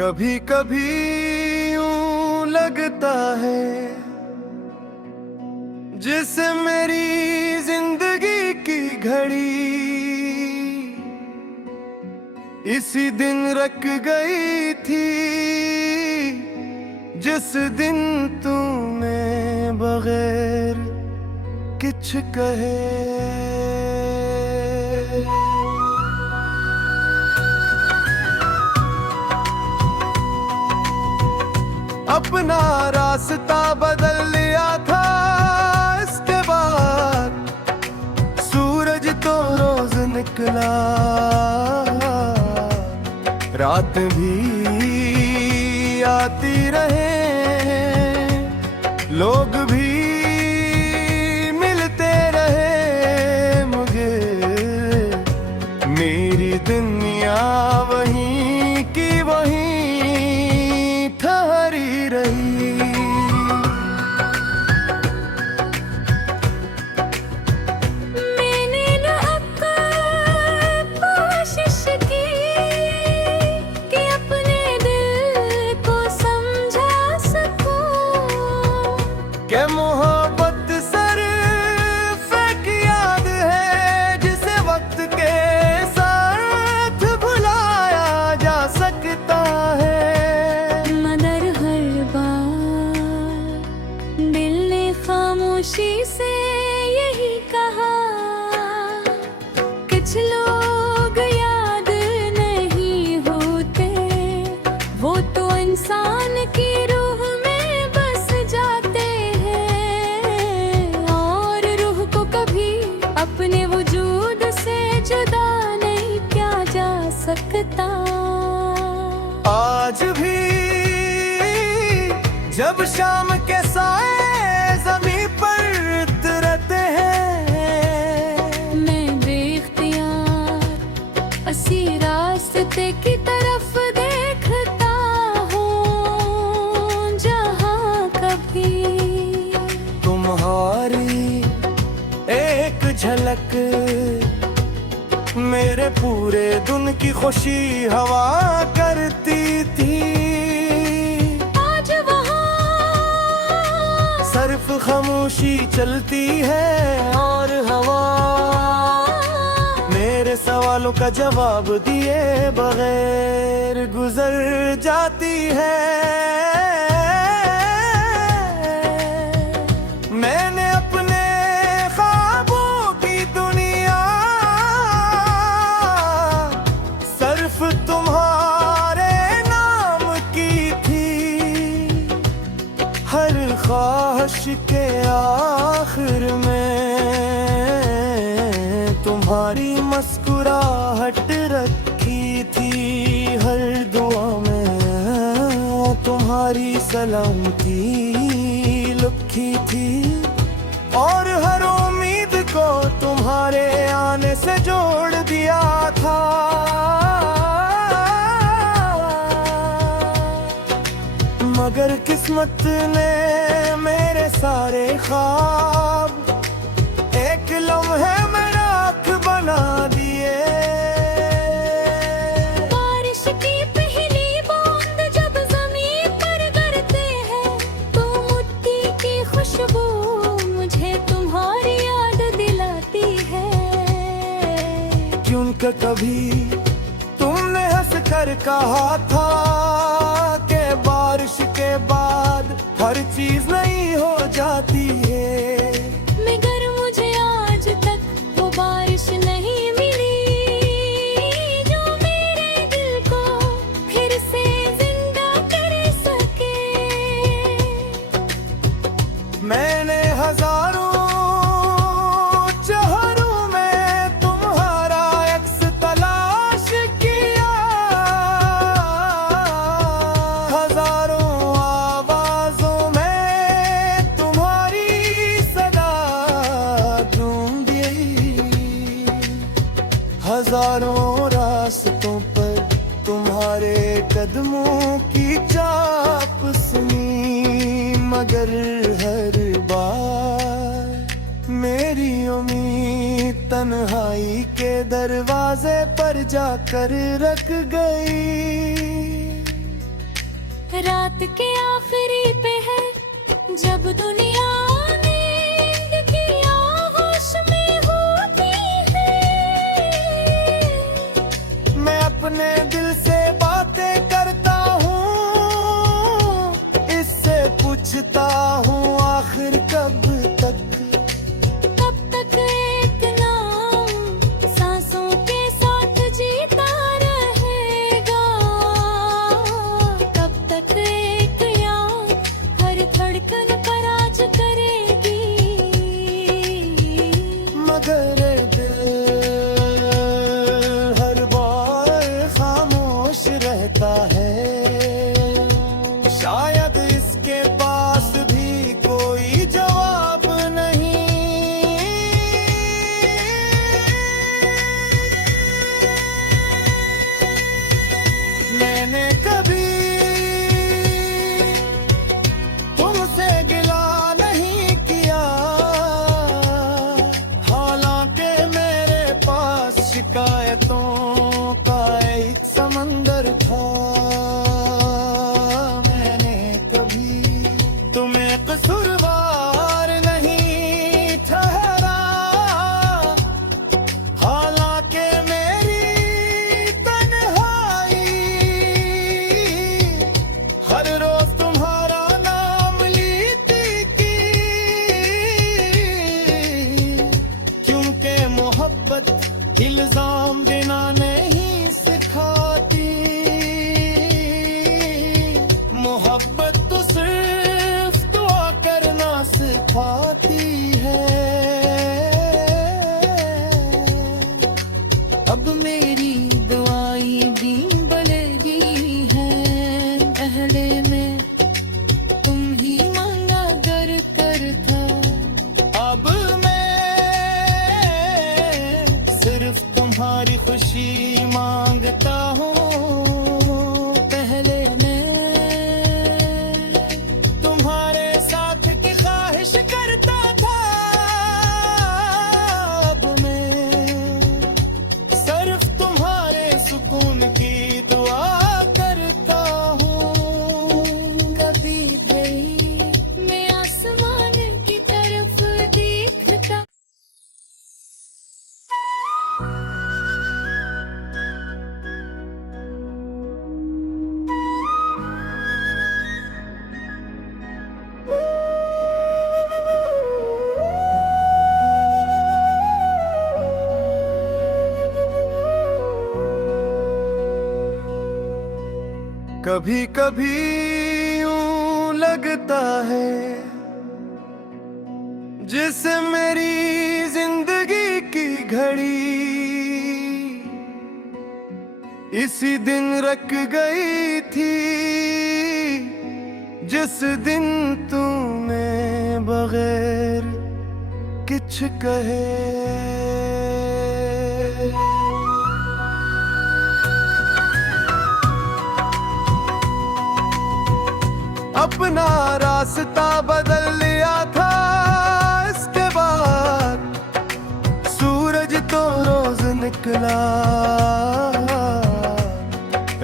कभी कभी यूं लगता है जैसे मेरी जिंदगी की घड़ी इसी दिन रख गई थी, जिस दिन तूने बगैर कुछ कहे अपना रास्ता बदल लिया था। इसके बाद सूरज तो रोज निकला, रात भी आती रहे, लोग भी मिलते रहे, मुझे मेरी दुनिया वहीं की वहीं ठहरी रही। मैंने न अब कोशिश की कि अपने दिल को समझा सकूं क्या मोहब्बत सिर्फ एक याद है जिसे वक्त के साथ भुलाया जा सकता है। मगर हर बार दिल ने खामोशी से यही कहा, कुछ लोग याद नहीं होते, वो तो इंसान की रूह में बस जाते हैं, और रूह को कभी अपने वजूद से जुदा नहीं किया जा सकता। आज भी जब शाम के साए ज़मीं पर उतरते हैं, मैं बेख्तियार उसी रास्ते की तरफ देखता हूँ जहाँ कभी तुम्हारी एक झलक मेरे पूरे दिन की खुशी हवा करती थी। आज वहाँ सिर्फ खामोशी चलती है और हवा मेरे सवालों का जवाब दिए बगैर गुजर जाती है। मैंने अपने ख्वाबों की दुनिया सिर्फ तुम्हारे नाम की थी, हर ख्वाहिश के आखिर में तुम्हारी मुस्कुराहट रखी थी, हर दुआ में तुम्हारी सलामती लिखी थी, और हर उम्मीद को तुम्हारे आने से जोड़ दिया था। मगर किस्मत ने मेरे सारे ख्वाब एक लम्हे में राख बना दिए। बारिश की पहली बूंद जब ज़मीन पर गिरते हैं, तो मिट्टी की खुशबू मुझे तुम्हारी याद दिलाती है। क्यों का कभी तुमने हंस कर कहा था कि बारिश के बाद हर चीज नई हो जाती है, मगर मुझे आज तक वो बारिश नहीं मिली जो मेरे दिल को फिर से जिंदा कर सके। मैंने हजारों चेहरों में तुम्हारा अक्स तलाश किया, हजारों आवाजों में तुम्हारी सदा ढूंढी, हजारों रास्तों पर तुम्हारे कदमों की चाप सुनी, मगर हर बार मेरी उम्मीद तन्हाई के दरवाजे पर जाकर रख गई। रात के आखिरी पे है जब दुनिया नींद की आगोश में होती है। मैं अपने दिल से बातें करता हूँ, इससे पूछता हूँ आखिर कब तक। कब तक एक नाम सांसों के साथ जीता रहेगा, कब तक एक याद हर धड़कन पर आज करेगी। मगर दिल हर बार खामोश रहता है, शायद इसके पास भी कोई जवाब नहीं। मैंने कभी तुमसे गिला नहीं किया, हालांकि मेरे पास शिकायतों का एक समंदर था। मैंने कभी तुम्हें कसूरवार नहीं ठहरा, हालांकि मेरी तन्हाई हर रोज तुम्हारा नाम लेती की, क्योंकि मोहब्बत इल्जाम देना नहीं सिखाती, मोहब्बत तो सिर्फ दुआ करना सिखाती है। अब मेरी दुआएं भी बलेगी हैं पहले में तुम ही मांगा कर था, अब मैं सिर्फ तुम्हारी खुशी मांगता हूँ। पहले मैं तुम्हारे साथ की ख्वाहिश करता था, अब मैं सिर्फ तुम्हारे सुकून की दुआ करता हूँ। कभी भी मैं आसमान की तरफ देखता। कभी कभी यूं लगता है जिसे मेरी जिंदगी की घड़ी इसी दिन रख गई थी, जिस दिन तूने बगैर कुछ कहे अपना रास्ता बदल लिया था। इसके बाद सूरज तो रोज निकला,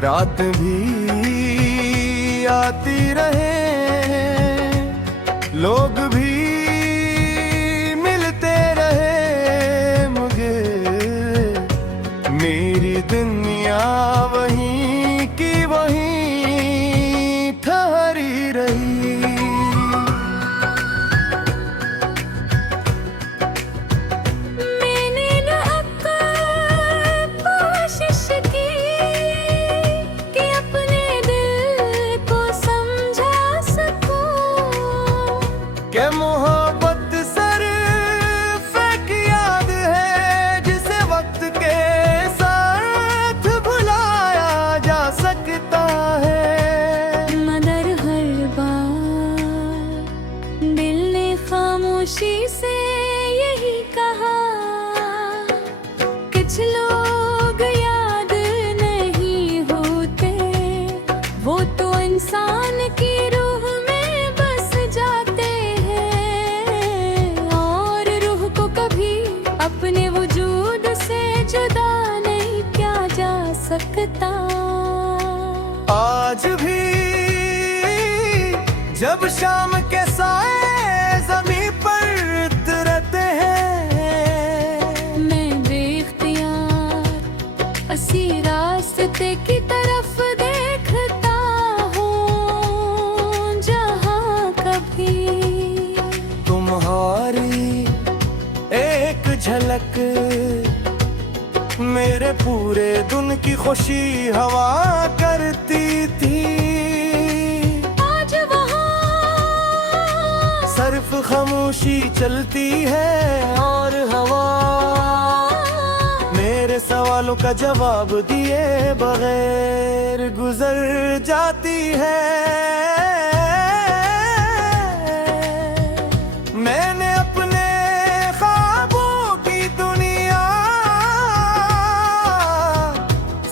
रात भी आती रहे, लोग भी मिलते रहे, मगर मेरी दुनिया वहीं की वहीं ठहरी रही। मैंने न कोशिश की कि अपने दिल को समझा सकूं, के जब शाम के साए ज़मीं पर उतरते हैं, मैं बेख्तियार उसी रास्ते की तरफ देखता हूँ जहाँ कभी तुम्हारी एक झलक मेरे पूरे दिन की खुशी हवा करती थी। आज वहाँ सिर्फ खामोशी चलती है और हवा मेरे सवालों का जवाब दिए बगैर गुजर जाती है। मैंने अपने ख्वाबों की दुनिया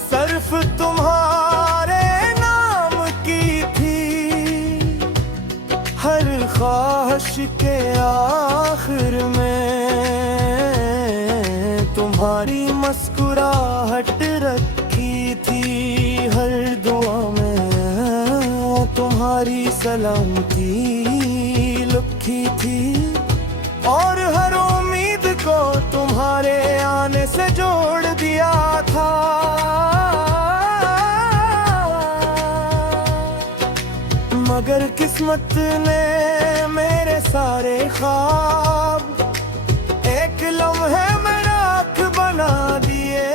सिर्फ तुम्हारे नाम की थी। हर ख्वाहिश के आखिर में तुम्हारी मुस्कुराहट रखी थी। हर दुआ में तुम्हारी सलामती लिखी थी और हर उम्मीद को तुम्हारे आने से जोड़ दिया था। मगर किस्मत ने मेरे सारे ख्वाब एक लम्हे में राख बना दिए।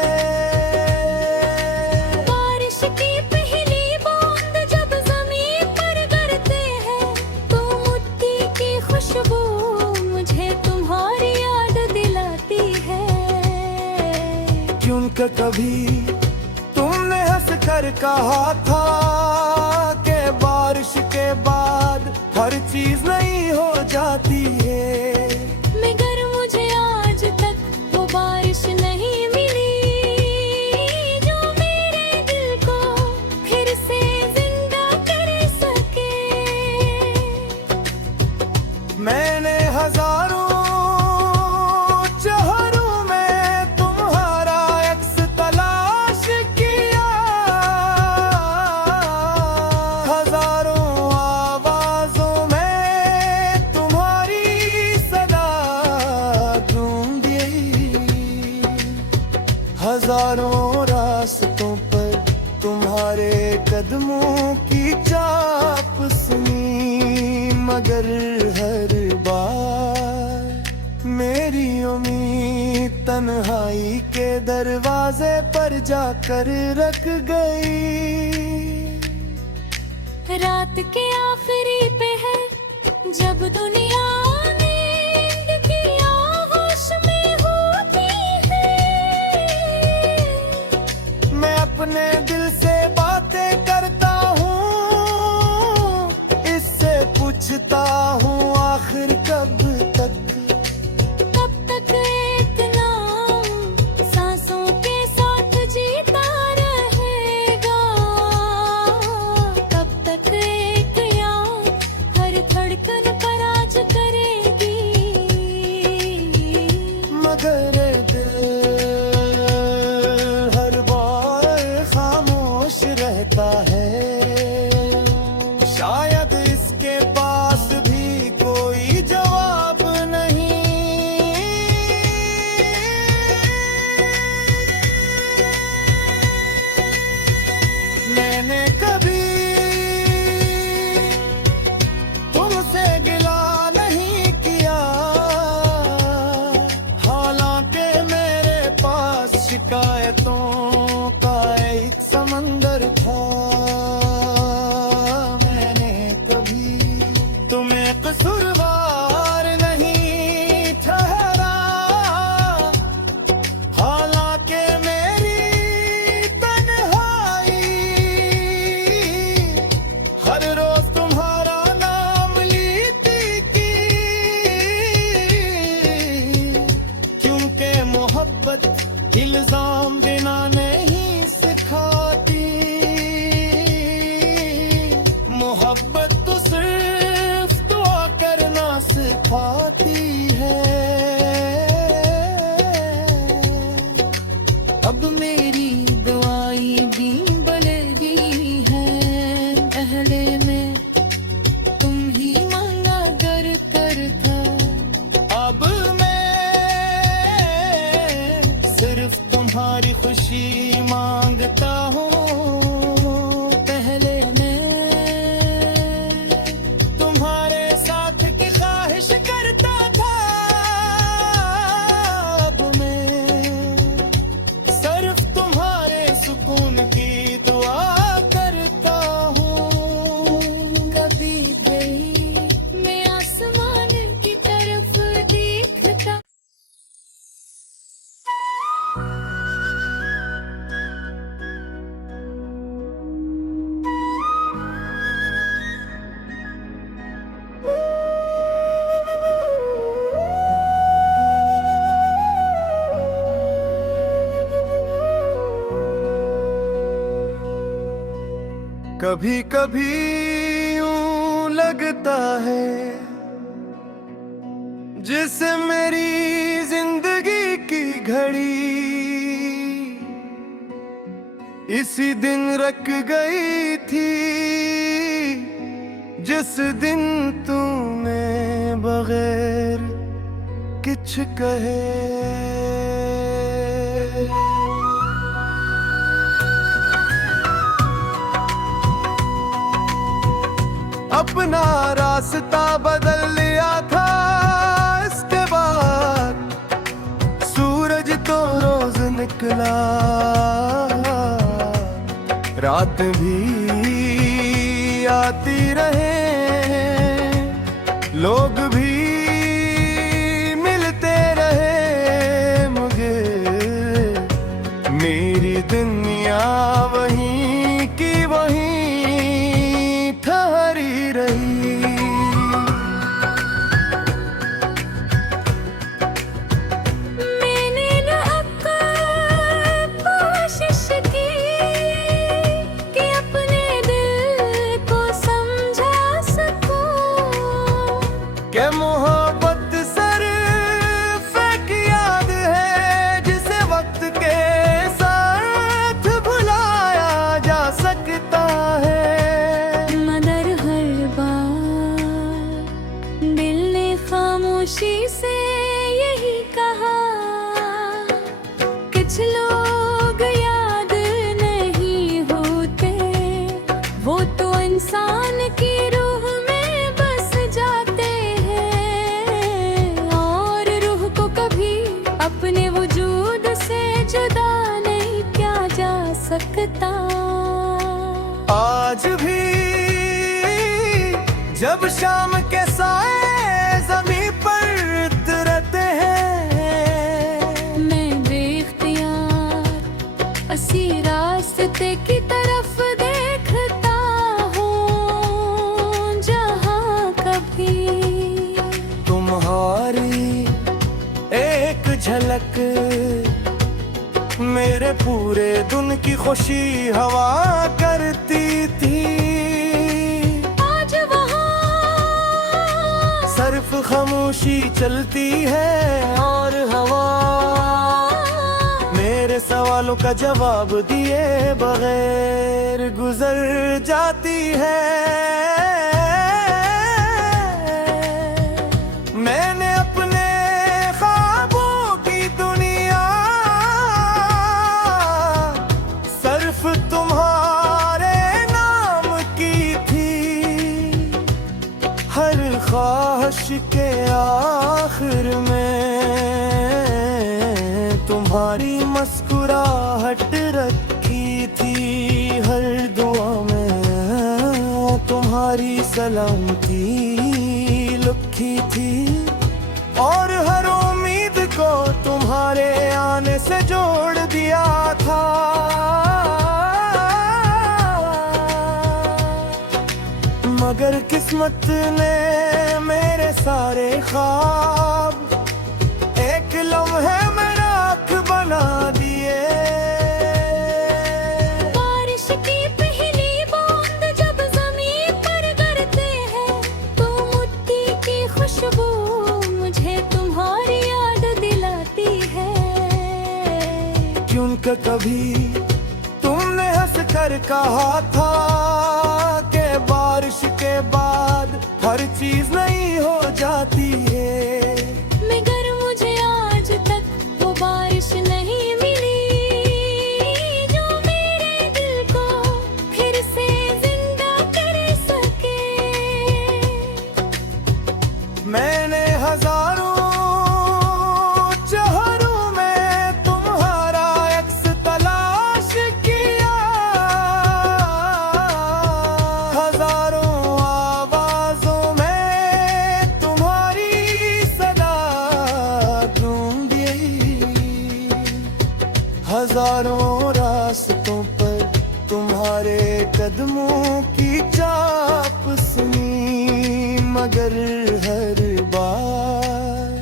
बारिश की पहली बूंद जब ज़मीन पर गिरते हैं तो मिट्टी की खुशबू मुझे तुम्हारी याद दिलाती है। क्योंकि कभी तुमने हंस कर कहा था कि बारिश के बाद हर चीज नई हो जाती है। मगर मुझे आज तक वो बारिश नहीं मिली जो मेरे दिल को फिर से जिंदा कर सके। मैंने हजारों चेहरों में तुम्हारा अक्स तलाश किया। हजारों आवाजों में तुम्हारी सदा गूंजी। हजारों रास्तों पर तुम्हारे कदमों की चाप सुनी। मगर हर बार मेरी उम्मीद तन्हाई के दरवाजे पर जाकर रख गई। रात के आखिरी पे है जब दुनिया नींद की आगोश में होती है। मैं अपने दिल से बातें करता हूँ, इससे पूछता हूँ आखिर कब तक। कब तक एक नाम सांसों के साथ जीता रहेगा। कब तक एक याद हर धड़कन पर आज करेगी। मगर दिल हर बार खामोश रहता है। शायद इसके पास भी कोई जवाब नहीं। मैंने कभी तुमसे गिला नहीं किया, हालांकि मेरे पास शिकायतों का एक समंदर था। मैंने कभी तुम्हें कसूरवार नहीं ठहरा, हालांकि मेरी तन्हाई हर रोज तुम्हारा नाम लेती की। क्योंकि मोहब्बत इल्जाम देना नहीं सिखाती। मोहब्बत तो सिर्फ दुआ करना सिखाती है। अब मेरी दुआई भी बलेगी है अहले में तुम ही तुम्हारी खुशी मांगता हूँ। पहले मैं तुम्हारे साथ की ख्वाहिश करता था, अब मैं सिर्फ तुम्हारे सुकून की दुआ करता हूँ। कभी भी मैं आसमान की तरफ देखता। कभी कभी यूं लगता है जैसे मेरी जिंदगी की घड़ी इसी दिन रख गई थी, जिस दिन तूने बगैर कुछ कहे अपना रास्ता बदल लिया था। इसके बाद सूरज तो रोज निकला, रात भी आती रहे, लोग भी मिलते रहे, मगर मेरी दुनिया वहीं की वहीं ठहरी रही। मैंने न अब कोशिश की कि अपने दिल को समझा सकूं, के मोहब्बत सिर्फ एक याद है जिसे वक्त के साथ भुलाया जा सकता है। मगर हर बार दिल ने खामोशी से यही कहा, कुछ लोग याद नहीं होते, वो तो इंसान की रूह में बस जाते हैं, और रूह को कभी अपने वजूद से जुदा नहीं किया जा सकता। आज भी जब शाम के साए ज़मीं पर उतरते हैं, मैं बेख्तियार उसी रास्ते की तरफ देखता हूँ, जहाँ कभी तुम्हारी एक झलक मेरे पूरे दिन की खुशी हवा करती थी। आज वहाँ सिर्फ खामोशी चलती है और हवा मेरे सवालों का जवाब दिए बगैर गुजर जाती है। मैंने अपने ख्वाबों की दुनिया सिर्फ तुम्हारे नाम की थी, हर ख्वाहिश के आखिर में तुम्हारी मुस्कुराहट रखी थी, हर दुआ में तुम्हारी सलामती लिखी थी, और हर उम्मीद को तुम्हारे आने से जोड़ दिया था। मगर किस्मत ने मेरे सारे ख्वाब एक लम्हे में राख बना दिए। बारिश की पहली बूंद जब ज़मीन पर गिरते हैं, तो मिट्टी की खुशबू मुझे तुम्हारी याद दिलाती है। क्योंकि कभी तुमने हंस कर कहा था कि बारिश के बाद हर चीज नई हो जाती है, मगर मुझे आज तक वो बारिश नहीं मिली। हजारों रास्तों पर तुम्हारे कदमों की चाप सुनी, मगर हर बार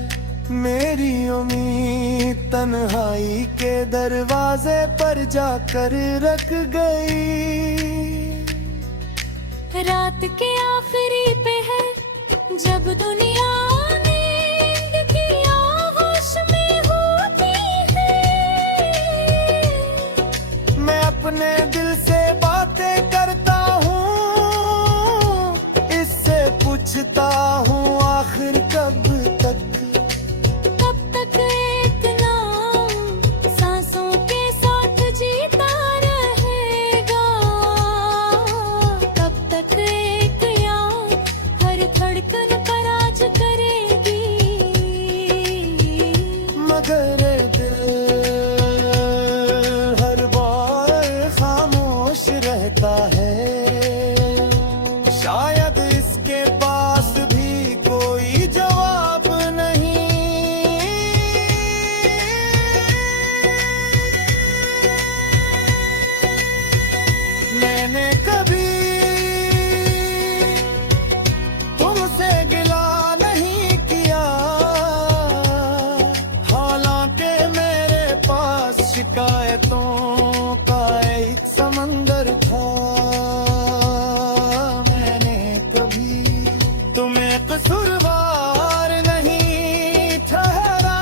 मेरी उम्मीद तन्हाई के दरवाजे पर जाकर रख गई। रात के आखिरी पहर जब दुनिया नींद की आगोश में होती है, मैं अपने दिल से बातें करता हूँ, इससे पूछता हूँ आखिर कब तक। कब तक एक नाम सांसों के साथ जीता रहेगा, कब तक एक याद हर धड़कन पर आज करेगी। मगर दिल हर बार खामोश रहता है, शायद इसके पास भी कोई जवाब नहीं। मैंने कभी तुमसे गिला नहीं किया, हालांकि मेरे पास शिकायतों का एक समंदर था। मैंने कभी तुम्हें कसूरवार नहीं ठहरा,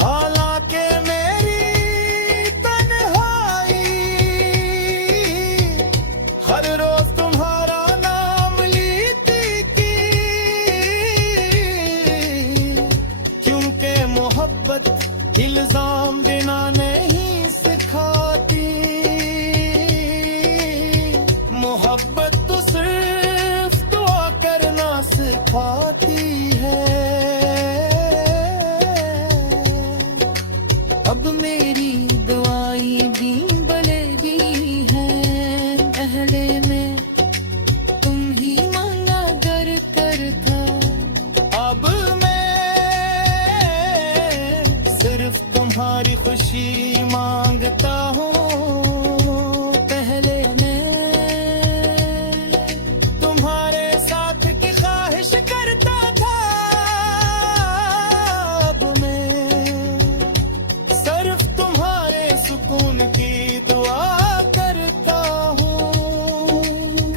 हालांकि मेरी तन्हाई हर रोज तुम्हारा नाम लेती की, क्योंकि मोहब्बत इल्जाम देना नहीं सिखाती, मोहब्बत तो सिर्फ दुआ करना सिखाती है। अब मेरी दुआएं भी बढ़ेगी हैं, पहले में तुम ही मांगा कर था, अब मैं सिर्फ तुम्हारी खुशी मांगता हूँ। पहले मैं तुम्हारे साथ की ख्वाहिश करता था, अब मैं सिर्फ तुम्हारे सुकून की दुआ करता हूँ।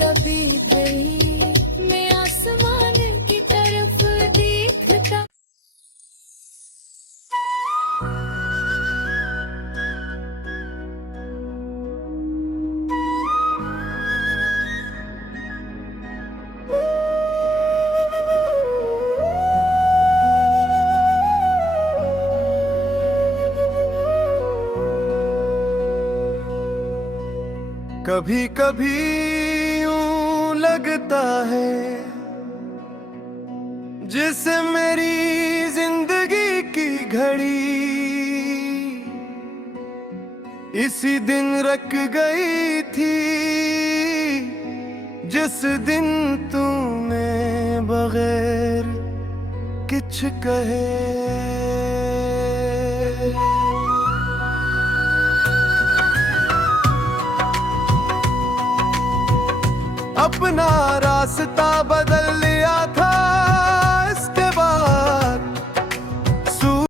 कभी भी मैं आसमान की तरफ देखता, कभी कभी यूं लगता है जिस मेरी जिंदगी की घड़ी इसी दिन रख गई थी, जिस दिन तूने बगैर कुछ कहे अपना रास्ता बदल